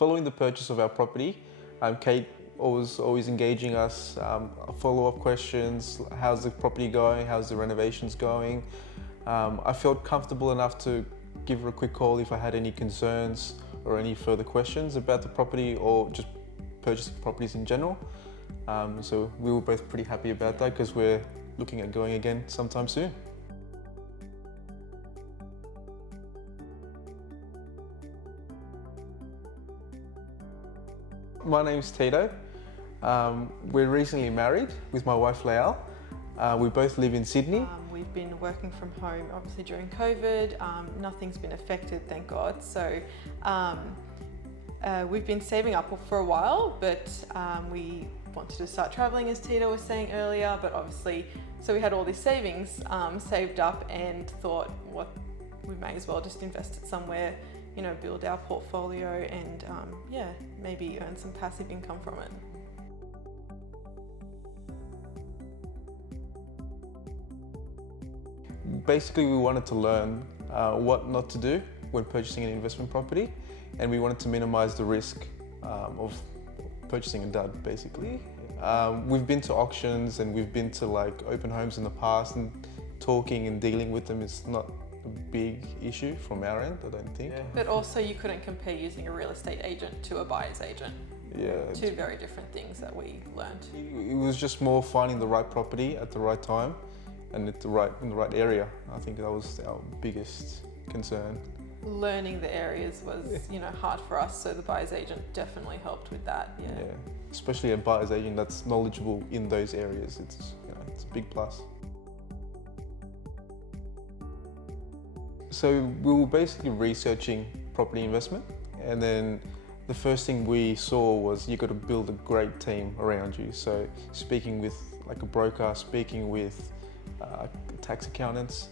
Following the purchase of our property, Kate was always engaging us, follow-up questions, how's the property going, how's the renovations going. I felt comfortable enough to give her a quick call if I had any concerns or any further questions about the property or just purchasing properties in general. So we were both pretty happy about that because we're looking at going again sometime soon. My name's Tito. We're recently marriid with my wife Lael. We both live in Sydney. We've been working from home obviously during COVID. Nothing's been affected, thank God. So we've been saving up for a while, but we wanted to start traveling, as Tito was saying earlier, but obviously, so we had all these savings saved up and thought, we may as well just invest it somewhere, you know, build our portfolio and yeah, maybe earn some passive income from it. Basically, we wanted to learn what not to do when purchasing an investment property, and we wanted to minimize the risk of purchasing a dud, basically. We've been to auctions and we've been to like open homes in the past, and talking and dealing with them is not a big issue from our end, I don't think. Yeah. But also you couldn't compare using a real estate agent to a buyer's agent. Yeah. Two very different things that we learned. It was just more finding the right property at the right time and in the right area. I think that was our biggest concern. Learning the areas was, you know, hard for us, so the buyer's agent definitely helped with that. Yeah. Especially a buyer's agent that's knowledgeable in those areas. It's, you know, it's a big plus. So we were basically researching property investment, and then the first thing we saw was you got to build a great team around you. So speaking with like a broker, speaking with tax accountants,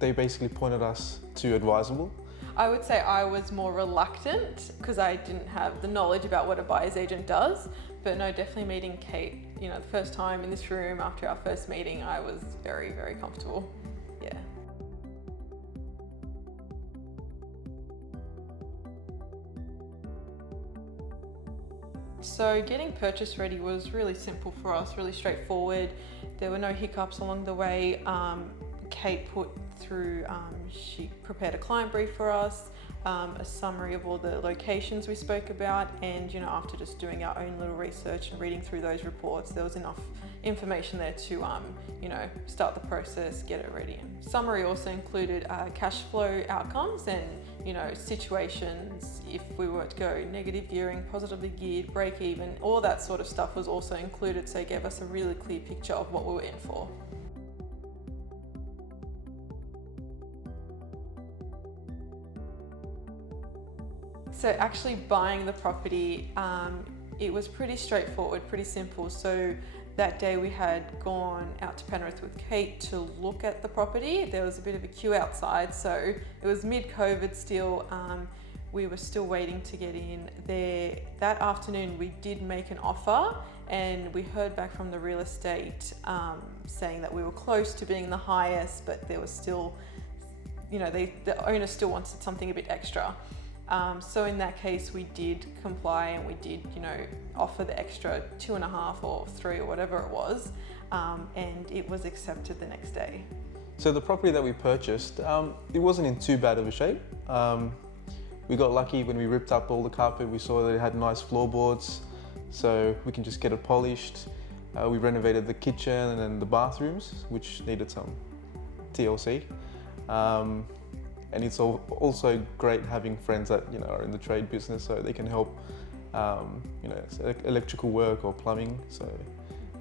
they basically pointed us to Adviseable. I would say I was more reluctant because I didn't have the knowledge about what a buyer's agent does, but no, definitely meeting Kate, you know, the first time in this room after our first meeting, I was very, very comfortable. Yeah. So getting purchase ready was really simple for us, really straightforward. There were no hiccups along the way. Kate she prepared a client brief for us, a summary of all the locations we spoke about, and, you know, after just doing our own little research and reading through those reports, there was enough information there to, you know, start the process, get it ready. And summary also included cash flow outcomes and, you know, situations if we were to go negative gearing, positively geared, break even, all that sort of stuff was also included, so it gave us a really clear picture of what we were in for. So actually buying the property, it was pretty straightforward, pretty simple. So that day we had gone out to Penrith with Kate to look at the property. There was a bit of a queue outside, so it was mid-COVID still. We were still waiting to get in there. That afternoon we did make an offer, and we heard back from the real estate saying that we were close to being the highest, but there was still, you know, the owner still wanted something a bit extra. So in that case, we did comply and we did, you know, offer the extra 2.5 or 3 or whatever it was, and it was accepted the next day. So the property that we purchased, it wasn't in too bad of a shape. We got lucky when we ripped up all the carpet. We saw that it had nice floorboards, so we can just get it polished. We renovated the kitchen and then the bathrooms, which needed some TLC. And it's also great having friends that, you know, are in the trade business, so they can help, you know, electrical work or plumbing. So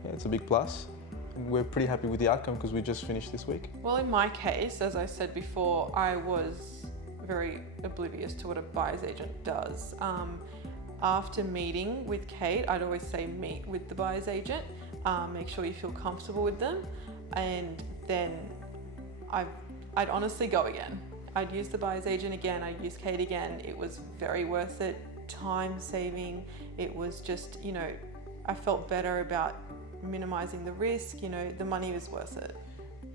yeah, it's a big plus. And we're pretty happy with the outcome because we just finished this week. Well, in my case, as I said before, I was very oblivious to what a buyer's agent does. After meeting with Kate, I'd always say meet with the buyer's agent, make sure you feel comfortable with them, and then I'd honestly go again. I'd use the buyer's agent again, I'd use Kate again. It was very worth it, time saving. It was just, you know, I felt better about minimizing the risk, you know, the money was worth it.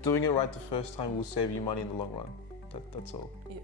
Doing it right the first time will save you money in the long run. That's all. Yeah.